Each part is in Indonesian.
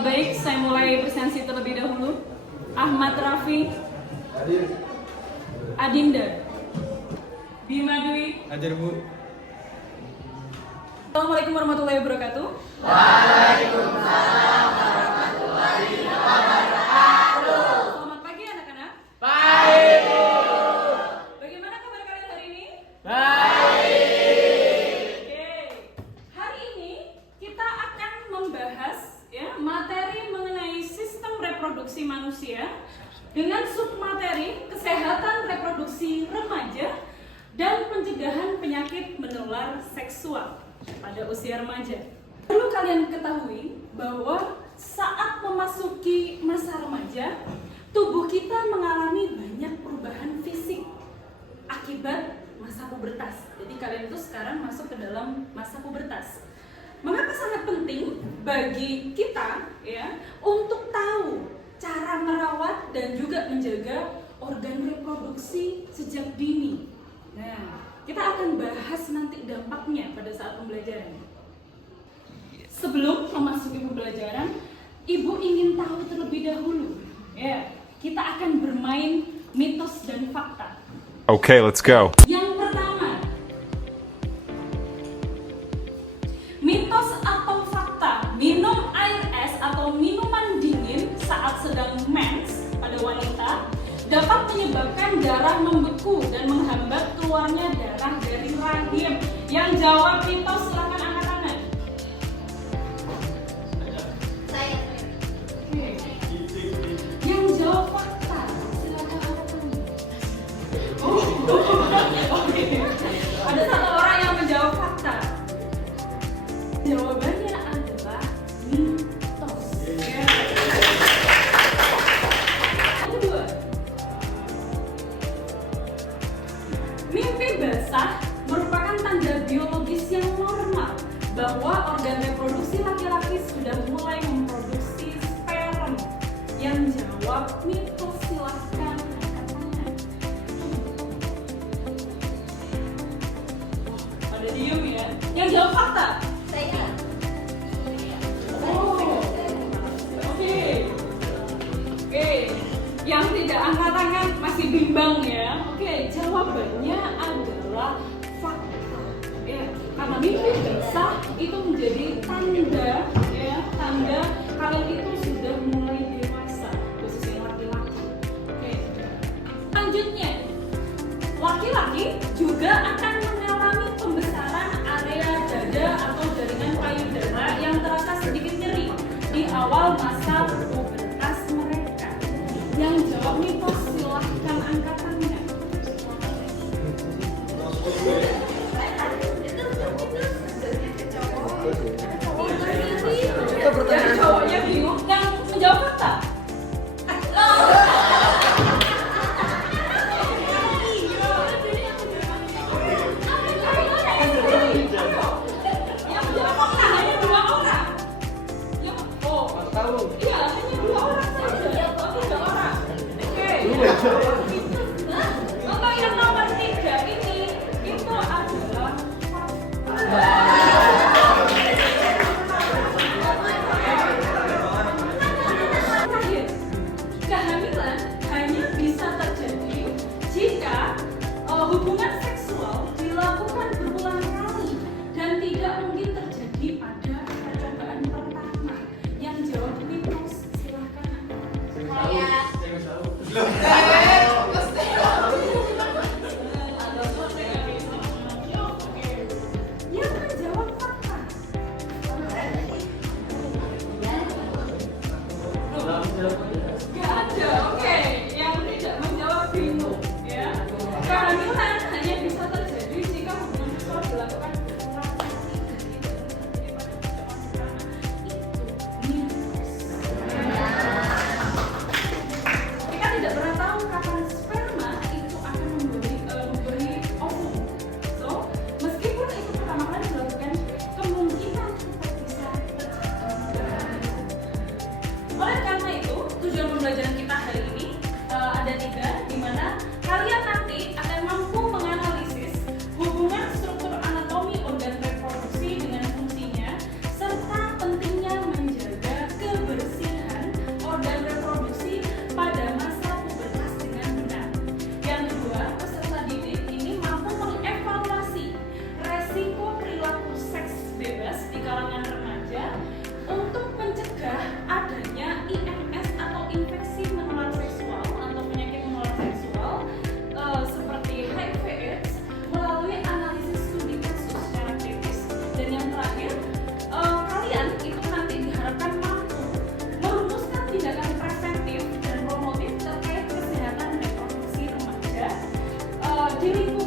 Baik, saya mulai presensi terlebih dahulu. Ahmad Rafi, Adinda, Bima Dwi. Hadir Bu. Assalamualaikum warahmatullahi wabarakatuh. Waalaikumsalam warahmatullahi wabarakatuh. Selamat pagi anak-anak. Baik. Bagaimana kabar kalian hari ini? Baik. Oke. Hari ini kita akan membahas materi mengenai sistem reproduksi manusia dengan submateri kesehatan reproduksi remaja dan pencegahan penyakit menular seksual pada usia remaja. Perlu kalian ketahui bahwa saat memasuki masa remaja, tubuh kita mengalami banyak perubahan fisik akibat masa pubertas. Jadi kalian itu sekarang masuk ke dalam masa pubertas. Mengapa sangat penting bagi kita untuk tahu cara merawat dan juga menjaga organ reproduksi sejak dini. Nah, kita akan bahas nanti dampaknya pada saat pembelajaran. Sebelum memasuki pembelajaran, Ibu ingin tahu terlebih dahulu. Kita akan bermain mitos dan fakta. Okay, let's go. Yang pertama, mitos atau fakta, minum air es atau minuman dingin saat sedang mens pada wanita dapat menyebabkan darah membeku dan menghambat keluarnya darah dari rahim. Yang jawab mitos silakan angkat tangan. Saya. Oke. Yang jawab fakta silakan angkat tangan. Oke. Ada satu orang yang menjawab fakta. Jawabannya adalah mitos. Yang kedua, mimpi basah merupakan tanda biologis yang normal bahwa organ reproduksi laki-laki sudah mulai memproduksi sperm. Yang jawab mitos silahkan angkat tangan. Pada diem ya. Yang jawab fakta. Saya. Oke. Yang tidak angkat tangan masih bimbang ya. Oke, jawabannya adalah fakta. Karena mimpi basah itu menjadi tanda kalian itu sudah mulai dewasa, khususnya laki-laki. Oke. Selanjutnya, laki-laki juga akan mengalami pembesaran area dada atau jaringan payudara yang terasa sedikit nyeri di awal masa pubertas mereka. Yang jawab mitos silahkan angkat tangan. Yang cowoknya bingung, yang menjawab fakta. Yang menjawab fakta hanya 2 orang. Iya, hanya 2 orang saja. Oke, 2 orang. Oke. Untuk yang nomor 3 ini, itu adalah fakta. Kehamilan hanya bisa terjadi jika hubungan seksual dilakukan berulang kali dan tidak mungkin terjadi pada percobaan pertama. Yang jawab mitos silahkan. Saya.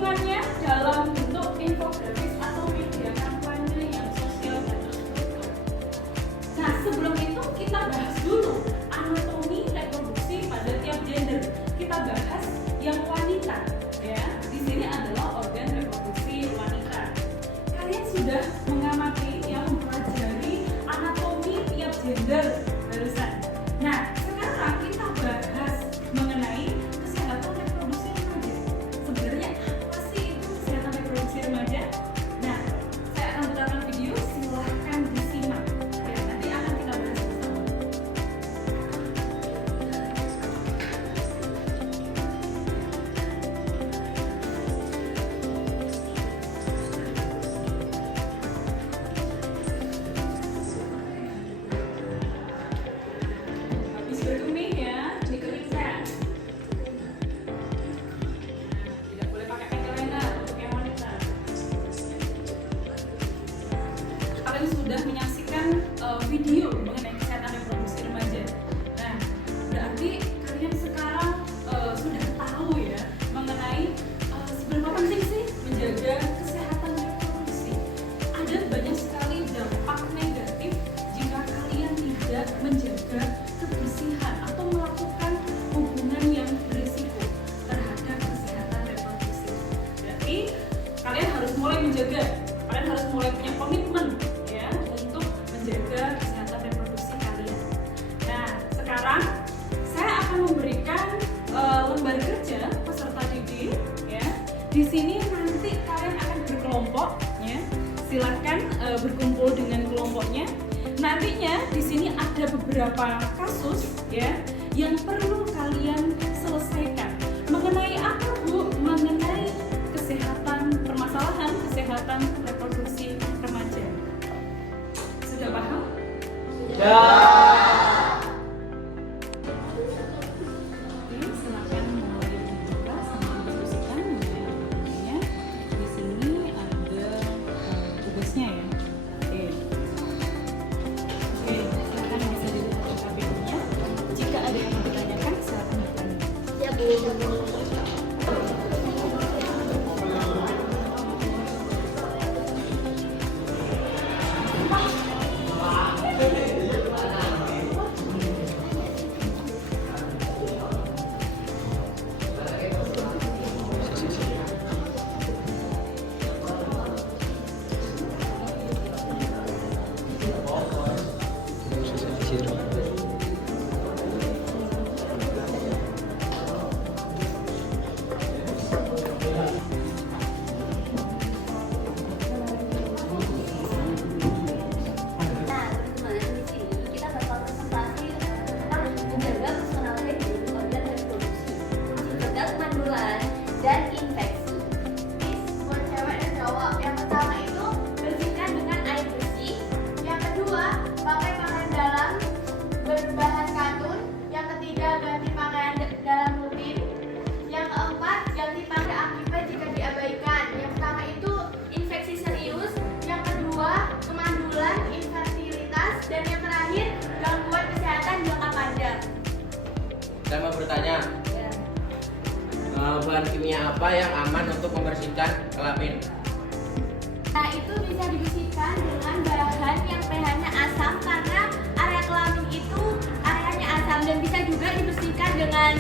dukungannya dalam bentuk infografis atau media kampanye yang sosial dan terstruktur. Nah, sebelum itu kita bahas dulu anatomi reproduksi pada tiap gender. Kita bahas yang wanita, ya. Di sini adalah organ reproduksi wanita. Kalian sudah mengamati yang mempelajari anatomi tiap gender barusan. Nah, sekarang kita bahas mengenai kesehatan reproduksi remaja. Sebenarnya apa sih itu kesehatan reproduksi remaja? Nah, saya akan putarkan video, silahkan disimak. Ya, nanti akan kita bahas bersama. Habis berkemih ya, dikeringkan. Tidak boleh pakai eyeliner untuk yang wanita. Kalian sudah menyaksikan video mengenai kesehatan reproduksi remaja. Nah, berarti kalian sekarang sudah tahu ya mengenai seberapa penting sih menjaga kesehatan reproduksi. Ada banyak sekali dampak negatif jika kalian tidak menjaga kebersihan atau melakukan hubungan yang berisiko terhadap kesehatan reproduksi. Berarti kalian harus mulai menjaga, kalian harus mulai punya komitmen ya untuk menjaga kesehatan reproduksi kalian. Nah, sekarang saya akan memberikan lembar kerja peserta didik ya. Di sini nanti kalian akan berkelompok ya. Silakan berkumpul dengan kelompoknya. Nantinya di sini ada beberapa kasus ya yang perlu kalian selesaikan. Mengenai apa, Bu? Mengenai kesehatan, permasalahan kesehatan reproduksi remaja. Sudah paham? Ya. Oke, silakan mulai dibuka sambil diskusikan ya. Di sini ada tugasnya ya. Oke. Oke, silakan bisa dibuka KPU-nya. Jika ada yang mau ditanyakan, silakan bertanya. Ya, Bu. Nah, teman-teman, di sini kita bakal presentasi tentang menjaga personal hygiene organ reproduksi, mencegah kemandulan dan infeksi. Tips buat cewek dan cowok. Yang pertama itu bersihkan dengan air bersih. Yang kedua, pakai pakaian dalam berbahan katun. Yang ketiga, ganti pakaian dalam rutin. Yang keempat, ganti pakai akibat jika diabaikan. Yang pertama itu infeksi serius. Yang kedua, kemandulan, infertilitas, dan yang terakhir gangguan kesehatan jangka panjang. Saya mau bertanya, bahan kimia apa yang aman untuk membersihkan kelamin? Nah, itu bisa dibersihkan dengan bahan yang pH-nya asam karena area kelamin itu areanya asam, dan bisa juga dibersihkan dengan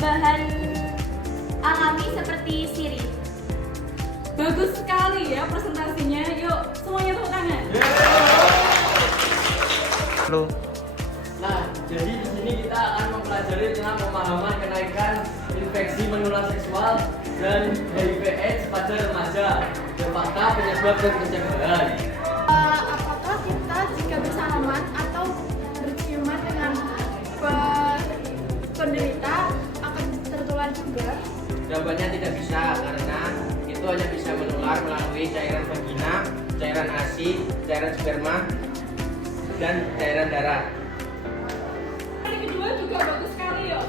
bahan alami seperti sirih. Bagus sekali ya presentasinya. Yuk, semuanya tepuk tangan. Halo. Nah, jadi di sini kita akan mempelajari tentang pemahaman kenaikan infeksi menular seksual dan HIV/AIDS pada remaja, dan fakta penyebab dan pencegahan. Apakah kita jika bersalaman atau berciuman dengan penderita akan tertular juga? Jawabannya tidak bisa, karena itu hanya bisa menular melalui cairan vagina, cairan ASI, cairan sperma, dan cairan darah. Yang kedua juga bagus sekali yuk.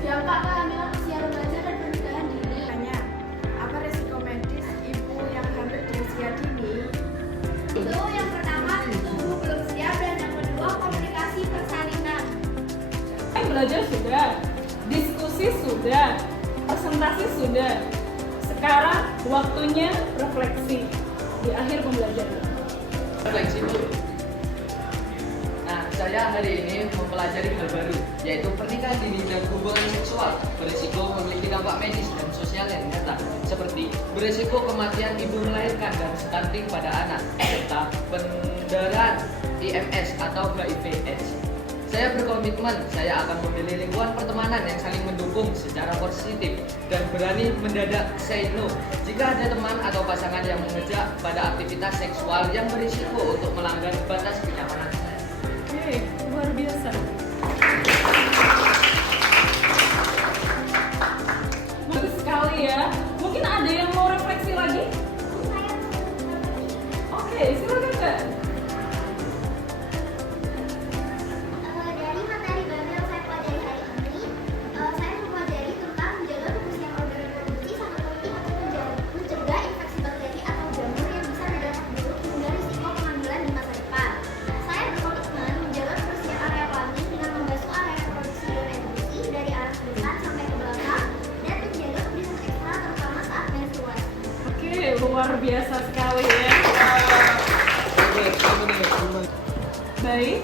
Dampak kehamilan usia remaja dan pernikahan dini. Tanya, apa resiko medis ibu yang hamil di usia dini? Itu yang pertama, tubuh belum siap, dan yang kedua, komplikasi persalinan. Belajar sudah. diskusi sudah, presentasi sudah. Sekarang waktunya refleksi di akhir pembelajaran. Refleksi dulu. Nah, saya hari ini mempelajari hal baru, yaitu pernikahan dini dan hubungan seksual berisiko memiliki dampak medis dan sosial yang nyata, seperti berisiko kematian ibu melahirkan dan stunting pada anak, serta pendarahan IMS atau HIV/AIDS. Saya berkomitmen, saya akan memilih lingkungan pertemanan yang saling mendukung secara positif dan berani mendadak say no jika ada teman atau pasangan yang mengejak pada aktivitas seksual yang berisiko untuk melanggar batas kenyamanan. Oke, luar biasa. Bagus sekali ya. Mungkin ada yang mau refleksi lagi? Oke, silakan Kak. Dari materi baru yang saya pelajari hari ini, saya mempelajari tentang menjaga kebersihan organ reproduksi sangat penting untuk mencegah infeksi bakteri atau jamur yang bisa berdampak buruk hingga risiko kehamilan di masa depan. Saya berkomitmen menjaga kebersihan area kelamin dengan membasuh area reproduksi dan evolusi dari arah ke depan sampai ke belakang dan menjaga kebersihan ekstra terutama saat menstruasi. Oke, luar biasa sekali ya. Baik,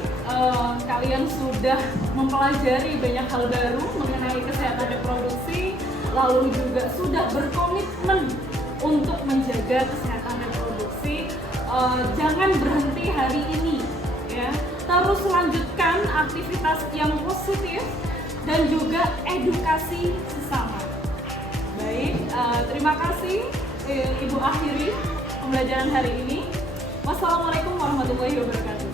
kalian sudah mempelajari banyak hal baru mengenai kesehatan reproduksi, lalu juga sudah berkomitmen untuk menjaga kesehatan reproduksi. Jangan berhenti hari ini, ya. Terus lanjutkan aktivitas yang positif dan juga edukasi sesama. Baik, terima kasih Ibu akhiri pembelajaran hari ini. Wassalamualaikum warahmatullahi wabarakatuh.